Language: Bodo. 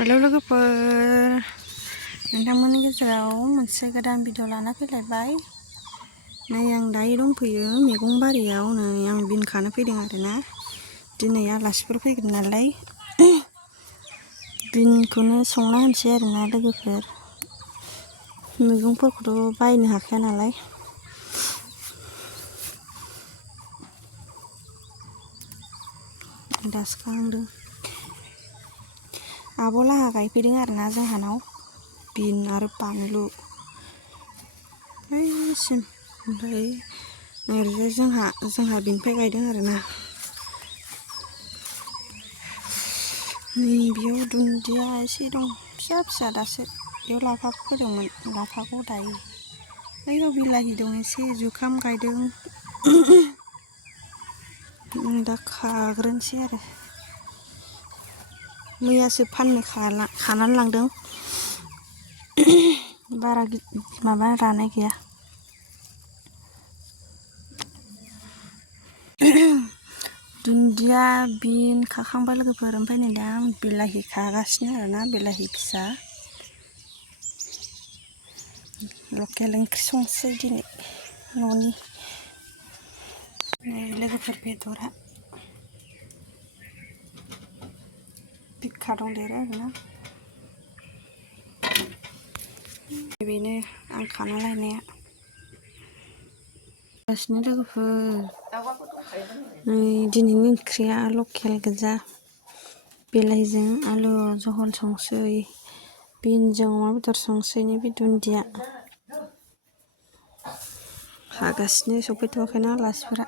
हेलौ लोगोफोर, नोंथांमोननि गेजेराव मोनसे गोदान भिडिअ लाना फैलायबाय। नै आं दायो दंफैयो मैगं बारियाव। नै आं बिन खानो फैदों आरोना। दिनै आलासिफोर फैगोन नालाय बिनखौनो संना होनोसै आरोना लोगोफोर। मैगंफोरखौथ' बायनो हाखाया नालाय। दासो खालामदों। आब'लाहा गायफैदों आरोना जोंहानाव बिन आरो बानलु ओइसिम। ओमफ्राय ओरैजाय जोंहा बिनिफ्राय गायदों आरोना। नै बेयाव दुन्दिया एसे दं, फिसा फिसा दासो। बेयाव लाफा फोदोंमोन, लाफाखौ दायो। बैयाव बिलाहि दं एसे, जुखाम गायदों। दा खाग्रोनोसै आरो। मैयासो फाननो खानानै लांदों। बारा माबा रानाय गैया। दुन्दिया बिन खाखांबाय लोगोफोर। ओमफ्राय नै दा बिलाहि खागासिनो आरोना, बिलाहि फिसा। लकेल ओंख्रि संसै दिनै न'नि। नै लोगोफोर बेदरा बिखा दंदेरो आरोना। बेनो आं खाना लायनाया। गासिनो लोगोफोर नै दिनैनि ओंख्रिया लकेल गोजा। बिलाहिजों आलु जहल संसै, बिनजों अमा बेदर संसै। नै बे दुन्दिया हागासिनो, सफैथ'वाखैना आलासिफोरा।